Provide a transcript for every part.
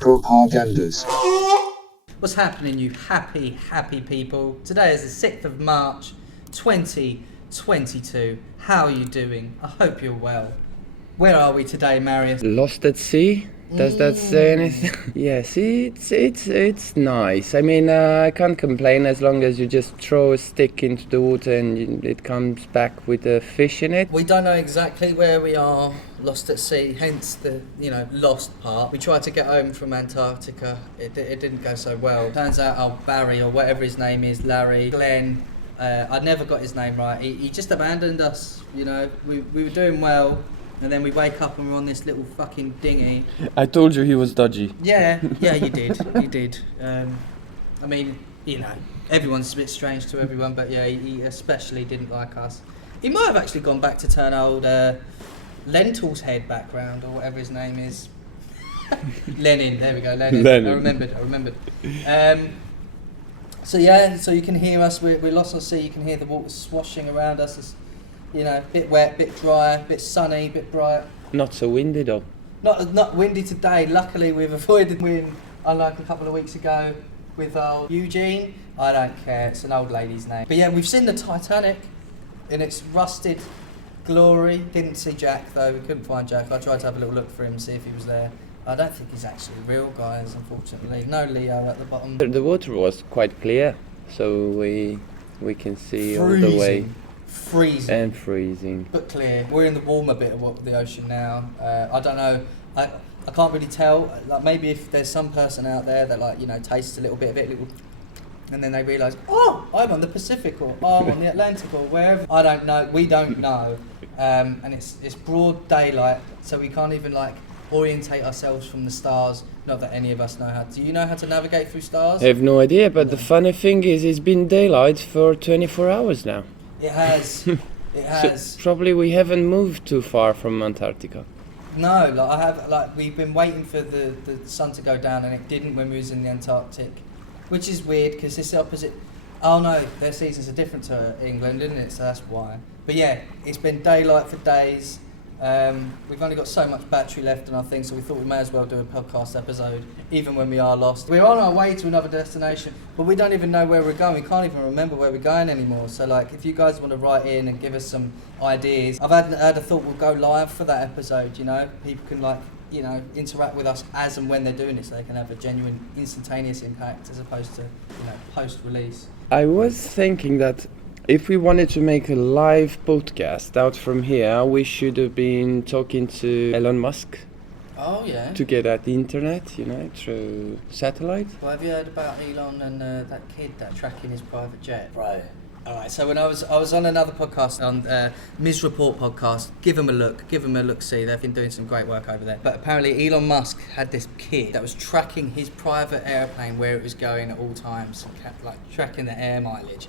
Propagandas. What's happening, you happy people? Today is the 6th of March 2022. How are you doing? I hope you're well. Where are we today, Marius? Lost at sea? Does that say anything? Yes, it's nice. I mean, I can't complain as long as you just throw a stick into the water and it comes back with a fish in it. We don't know exactly where we are, lost at sea, hence the, lost part. We tried to get home from Antarctica. It didn't go so well. Turns out our Barry, or whatever his name is, Larry, Glenn, I never got his name right. He just abandoned us, We were doing well. And then we wake up and we're on this little fucking dinghy. I told you he was dodgy. Yeah, you did. I mean, everyone's a bit strange to everyone, but yeah, he especially didn't like us. He might have actually gone back to turn old Lentils Head back round, or whatever his name is. Lenin, there we go, Lenin. I remembered. So you can hear us, we're lost on sea, you can hear the water swashing around us. It's, bit wet, bit dry, bit sunny, bit bright. Not so windy though. Not windy today. Luckily, we've avoided wind, unlike a couple of weeks ago with old Eugene. I don't care. It's an old lady's name. But yeah, we've seen the Titanic in its rusted glory. Didn't see Jack though. We couldn't find Jack. I tried to have a little look for him, see if he was there. I don't think he's actually real, guys. Unfortunately, no Leo at the bottom. The water was quite clear, so we can see all the way. Freezing. But clear. We're in the warmer bit of the ocean now. I don't know. I can't really tell. Like maybe if there's some person out there that tastes a little bit of it, and then they realise, oh, I'm on the Pacific, or oh, I'm on the Atlantic, or wherever. I don't know. We don't know. And it's broad daylight, so we can't even orientate ourselves from the stars. Not that any of us know how. Do you know how to navigate through stars? I have no idea. But the funny thing is, it's been daylight for 24 hours now. It has. So probably we haven't moved too far from Antarctica. No, we've been waiting for the sun to go down, and it didn't when we was in the Antarctic, which is weird because it's the opposite. Oh no, their seasons are different to England, isn't it? So that's why. But yeah, it's been daylight for days. We've only got so much battery left in our thing, so we thought we may as well do a podcast episode, even when we are lost. We're on our way to another destination, but we don't even know where we're going. We can't even remember where we're going anymore. So if you guys want to write in and give us some ideas, I've had a thought we'll go live for that episode, People can interact with us as and when they're doing it, so they can have a genuine instantaneous impact as opposed to, post-release. I was thinking that if we wanted to make a live podcast out from here, we should have been talking to Elon Musk. Oh, yeah. To get at the internet, through satellite. Well, have you heard about Elon and that kid that tracking his private jet? Right. All right, so when I was on another podcast, on Ms. Report podcast, give them a look-see. They've been doing some great work over there. But apparently Elon Musk had this kid that was tracking his private airplane where it was going at all times, tracking the air mileage.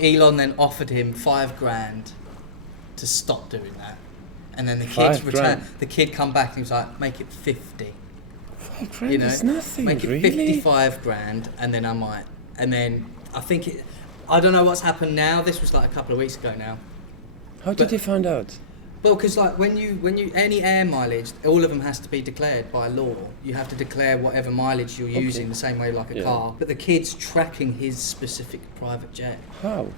Elon then offered him $5,000 to stop doing that, and then the kid come back and he was like, "Make it 50." $5,000 is nothing. Make it really? 55 grand, and then I might. And then I think I don't know what's happened now. This was a couple of weeks ago now. How did he find out? Well, because when you any air mileage, all of them has to be declared by law. You have to declare whatever mileage you're using, the same way like a car. But the kid's tracking his specific private jet. How?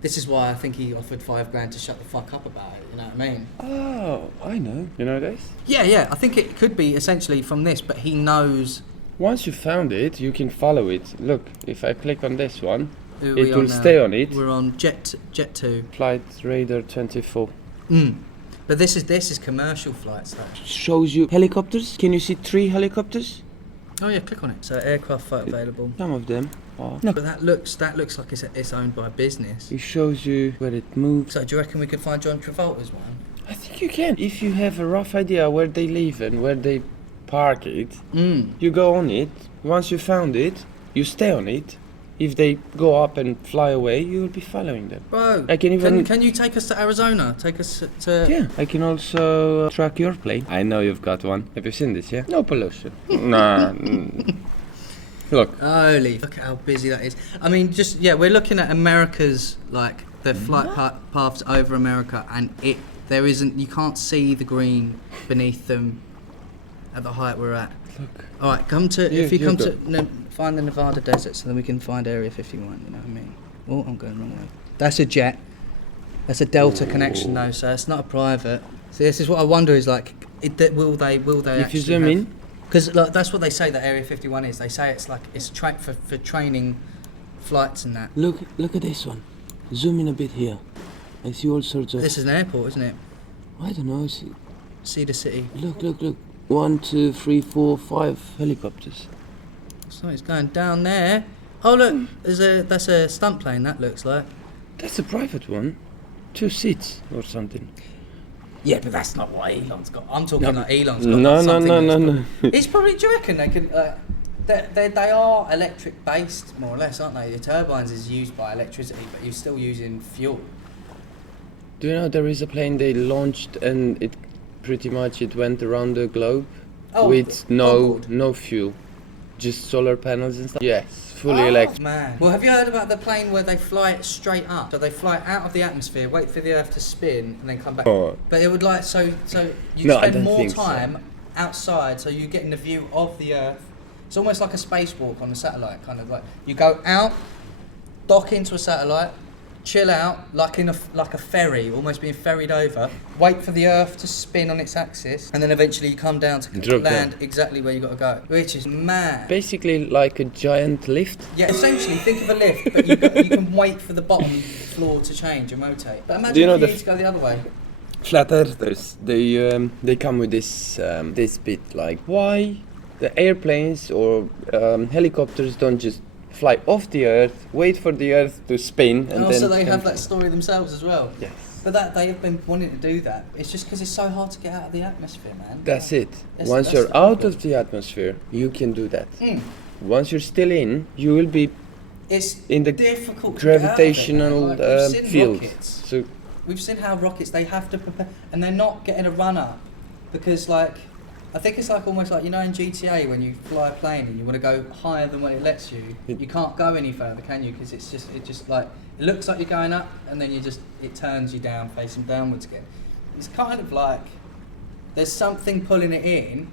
This is why I think he offered $5,000 to shut the fuck up about it. You know what I mean? Oh, I know. You know this? Yeah. I think it could be essentially from this, but he knows. Once you found it, you can follow it. Look, if I click on this one, it will stay on it. We're on Jet 2. Flight Radar 24. But this is commercial flights though. Shows you helicopters. Can you see 3 helicopters? Oh yeah, click on it. So aircraft flight available. Some of them are. No, but that looks like it's owned by a business. It shows you where it moves. So do you reckon we could find John Travolta's one? I think you can. If you have a rough idea where they live and where they park it, you go on it. Once you found it, you stay on it. If they go up and fly away, you will be following them. Bro, I can even. Can you take us to Arizona? Take us to. Yeah, I can also track your plane. I know you've got one. Have you seen this? Yeah. No pollution. Nah. Look at how busy that is. I mean, we're looking at America's the flight paths over America, and you can't see the green beneath them at the height we're at. Look. All right, find the Nevada desert, so then we can find Area 51. You know what I mean? Oh, I'm going the wrong way. That's a jet. That's a Delta connection, though, so it's not a private. So this is what I wonder is like, will they? If you zoom in, because like, that's what they say that Area 51 is. They say it's like it's for training flights and that. look at this one. Zoom in a bit here. I see all sorts of. This is an airport, isn't it? I don't know. See the city. Look. 1, 2, 3, 4, 5 helicopters. So it's going down there. Oh look, that's a stunt plane. That looks like. That's a private one. 2 seats or something. Yeah, but that's not what Elon's got. I'm talking like Elon's got. No. It's probably. Do you reckon they can? They are electric based, more or less, aren't they? The turbines is used by electricity, but you're still using fuel. Do you know there is a plane they launched and it pretty much went around the globe with no fuel, just solar panels and stuff. Yes, fully electric. Man. Well, have you heard about the plane where they fly it straight up? So they fly it out of the atmosphere, wait for the Earth to spin, and then come back. Oh. But it would like so you spend more time outside, so you're getting the view of the Earth. It's almost like a spacewalk on a satellite, kind of like you go out, dock into a satellite, chill out like a ferry, almost being ferried over, wait for the Earth to spin on its axis, and then eventually you come down to land exactly where you got to go, which is mad. Basically like a giant lift. Yeah, essentially think of a lift, but you can wait for the bottom floor to change and rotate. But imagine if you need to go the other way. Flat earthers, they come with this bit like why the airplanes or helicopters don't just fly off the Earth, wait for the Earth to spin, and then. So they have that story themselves as well. Yes. But that they have been wanting to do that. It's just because it's so hard to get out of the atmosphere, man. That's it. Once you're out of the atmosphere, you can do that. Once you're still in, you will be. It's in the difficult gravitational field. So we've seen how rockets they have to prepare, and they're not getting a run up because like. I think it's like almost like, you know, in GTA when you fly a plane and you want to go higher than what it lets you, you can't go any further, can you? Because it just like, it looks like you're going up and then it turns you down, facing downwards again. It's kind of like, there's something pulling it in,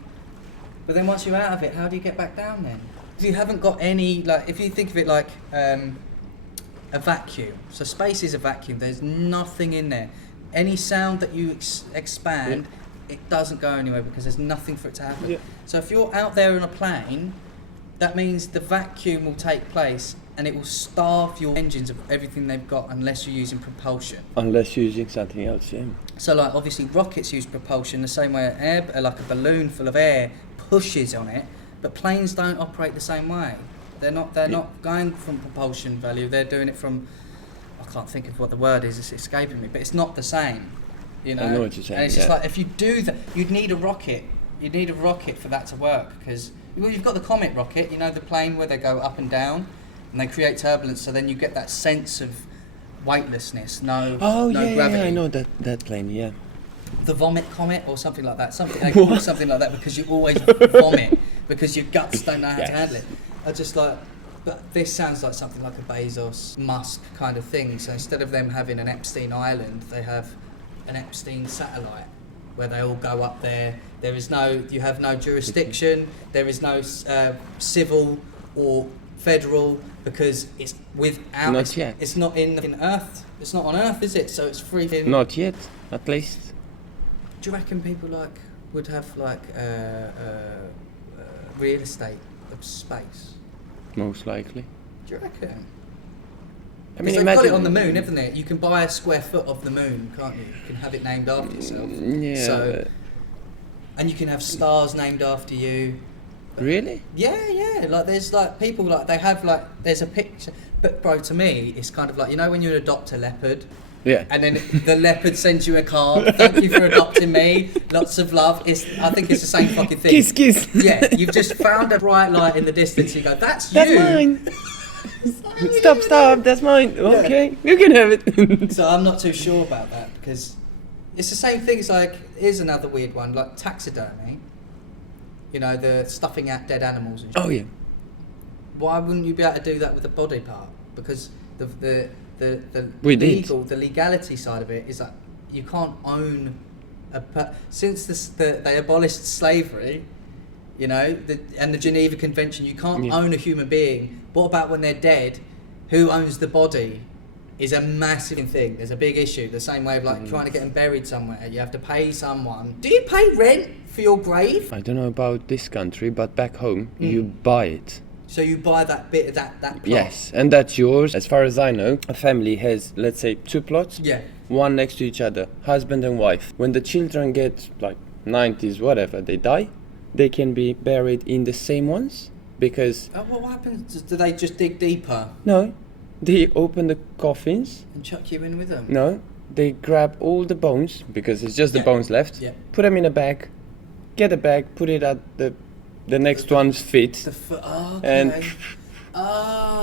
but then once you're out of it, how do you get back down then? If you haven't got any, like, if you think of it like a vacuum, so space is a vacuum, there's nothing in there. Any sound that you expand, it doesn't go anywhere because there's nothing for it to happen. Yeah. So if you're out there in a plane, that means the vacuum will take place and it will starve your engines of everything they've got unless you're using propulsion. Unless you're using something else, yeah. So like obviously rockets use propulsion the same way like a balloon full of air pushes on it, but planes don't operate the same way. They're not going from propulsion value, they're doing it from, I can't think of what the word is, it's escaping me, but it's not the same. You know? I know what you're saying. And it's just like if you do that, you'd need a rocket. You'd need a rocket for that to work because you've got the Comet rocket. You know the plane where they go up and down, and they create turbulence. So then you get that sense of weightlessness, no gravity. Yeah, I know that plane. Yeah. The vomit comet or something like that. They call it something like that because you always vomit because your guts don't know how to handle it. I just like. But this sounds like something like a Bezos, Musk kind of thing. So instead of them having an Epstein Island, they have an Epstein satellite where they all go up there. You have no jurisdiction. There is no civil or federal because it's without. Not yet. It's not in Earth. It's not on Earth, is it? So it's free. Not yet, at least. Do you reckon people would have real estate of space? Most likely. Do you reckon? I mean, they've got it on the moon, haven't they? You can buy a square foot of the moon, can't you? You can have it named after yourself. Yeah. So, and you can have stars named after you. Really? Yeah. Like there's like people like they have like there's a picture. But bro, to me, it's kind of like, you know when you adopt a leopard. Yeah. And then the leopard sends you a card. Thank you for adopting me. Lots of love. I think it's the same fucking thing. Kiss. Yeah. You've just found a bright light in the distance. You go, that's you. That's mine. Stop, that's mine. Okay, you can have it. So I'm not too sure about that because it's the same thing. It's like, here's another weird one, like taxidermy. You know, the stuffing out dead animals and shit. Oh yeah. Why wouldn't you be able to do that with a body part? Because the We did. the legality side of it is that you can't own since they abolished slavery, you know, and the Geneva Convention, you can't own a human being. What about when they're dead? Who owns the body? Is a massive thing. There's a big issue. The same way of like trying to get them buried somewhere, you have to pay someone. Do you pay rent for your grave? I don't know about this country, but back home you buy it. So you buy that bit of that plot? Yes, and that's yours. As far as I know, a family has, let's say, 2 plots. Yeah. One next to each other, husband and wife. When the children get like 90s, whatever, they die, they can be buried in the same ones because... what happens? Do they just dig deeper? No, they open the coffins. And chuck you in with them? No, they grab all the bones, because it's just the bones left, put them in a bag, get a bag, put it at the next one's feet. And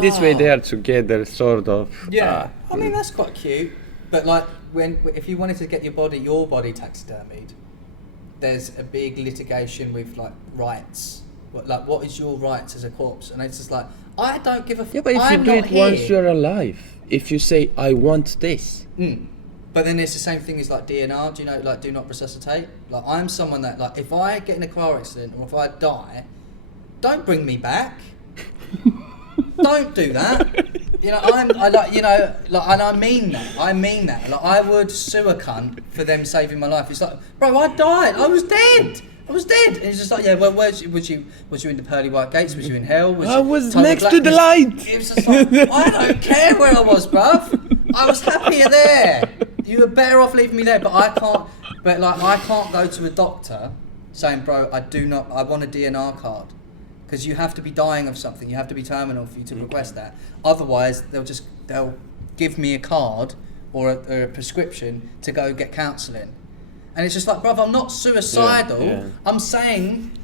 this way they are together, sort of. Yeah, I mean, that's quite cute. But like, if you wanted to get your body taxidermied, there's a big litigation with like rights. What is your rights as a corpse? And it's just like, I don't give a fuck. Yeah, but if you do it once you're alive, if you say, I want this. But then it's the same thing as like DNR, do you know, like do not resuscitate? Like I'm someone that like, if I get in a car accident or if I die, don't bring me back. Don't do that. You know, and I mean that. Like I would sue a cunt for them saving my life. It's like, bro, I died. I was dead. And it's just like, yeah, well, was you in the pearly white gates? Was you in hell? I was next to the light. It was just like, I don't care where I was, bruv. I was happier there. You were better off leaving me there, but I can't. But like, I can't go to a doctor saying, bro, I want a DNR card, because you have to be dying of something. You have to be terminal for you to request that. Otherwise, they'll give me a card or a prescription to go get counselling. And it's just like, bruv, I'm not suicidal. Yeah. I'm saying,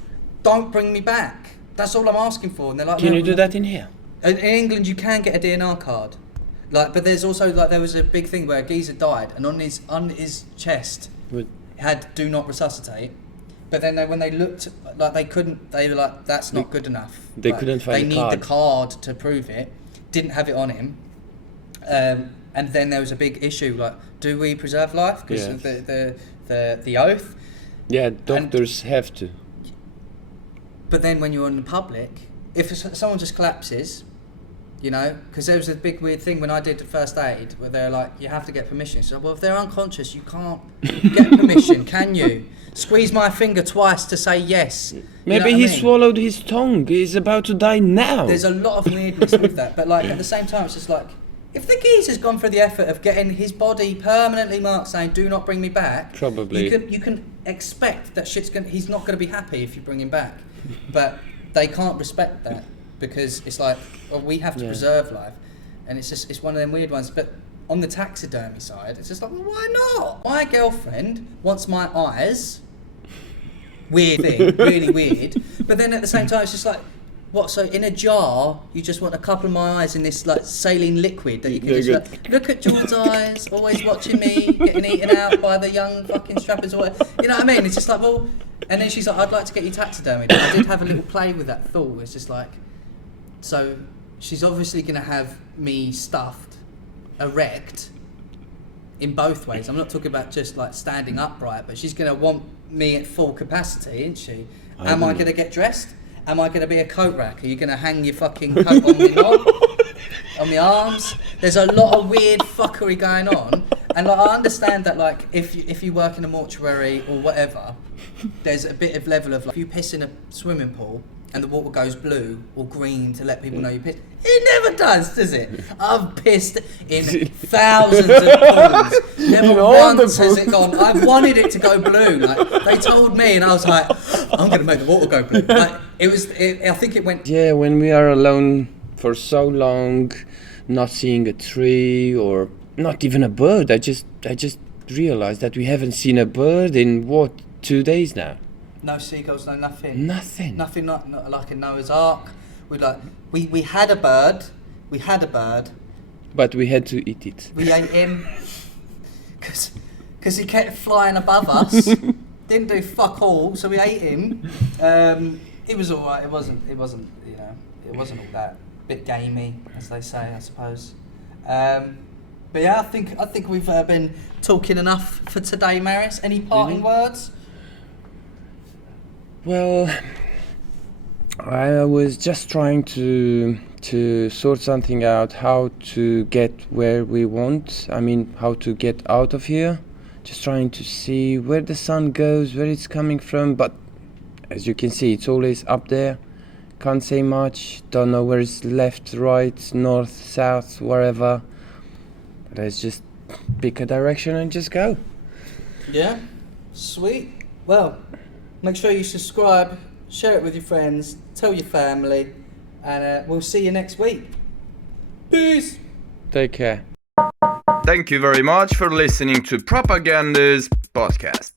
don't bring me back. That's all I'm asking for. And they're like, can you do that in here? In England, you can get a DNR card. Like, but there's also like, there was a big thing where a geezer died, and on his chest had "do not resuscitate." But then when they looked, like they were like, that's not good enough. They like, couldn't find the card. They need the card to prove it. Didn't have it on him. And then there was a big issue, like, do we preserve life? Because of the oath. Yeah, doctors have to. But then when you're in the public, if someone just collapses, you know, because there was a big weird thing when I did the first aid where they're like, you have to get permission. So, well, if they're unconscious, you can't get permission, can you? Squeeze my finger twice to say yes. Maybe he swallowed his tongue. He's about to die now. There's a lot of weirdness with that. But like, at the same time, it's just like, if the geezer's gone through the effort of getting his body permanently marked saying, do not bring me back, probably you can expect that he's not going to be happy if you bring him back. But they can't respect that, because it's like, well, we have to preserve life. And it's one of them weird ones. But on the taxidermy side, it's just like, well, why not? My girlfriend wants my eyes. Weird thing, really weird. But then at the same time, it's just like, what? So in a jar, you just want a couple of my eyes in this like saline liquid that you can just like, look at George's eyes, always watching me, getting eaten out by the young fucking strappers or whatever. You know what I mean? It's just like, well, and then she's like, I'd like to get you taxidermied. And I did have a little play with that thought. It's just like, so she's obviously going to have me stuffed, erect, in both ways. I'm not talking about just like standing upright, but she's going to want me at full capacity, isn't she? Am I going to get dressed? Am I going to be a coat rack? Are you going to hang your fucking coat on me on my arms? There's a lot of weird fuckery going on, and like, I understand that like if you work in a mortuary or whatever, there's a bit of level of like, if you piss in a swimming pool and the water goes blue or green to let people know you pissed. It never does it? I've pissed in thousands of pools. Never once has it gone. I wanted it to go blue. Like, they told me, and I was like, I'm going to make the water go blue. Like, I think it went... Yeah, when we are alone for so long, not seeing a tree or not even a bird, I just realized that we haven't seen a bird in, 2 days now? No seagulls, no nothing. Nothing. Nothing, not like in Noah's Ark. We had a bird. But we had to eat it. We ate him because he kept flying above us. Didn't do fuck all, so we ate him. It was all right. It wasn't. You know, it wasn't all that. Bit gamey, as they say, I suppose. But yeah, I think we've been talking enough for today, Marius. Any parting words? Well, I was just trying to sort something out, how to get where we want. I mean, how to get out of here. Just trying to see where the sun goes, where it's coming from. But as you can see, it's always up there. Can't say much. Don't know where it's left, right, north, south, wherever. Let's just pick a direction and just go. Yeah, sweet. Well, make sure you subscribe, share it with your friends, tell your family, and we'll see you next week. Peace. Take care. Thank you very much for listening to Propaganda's podcast.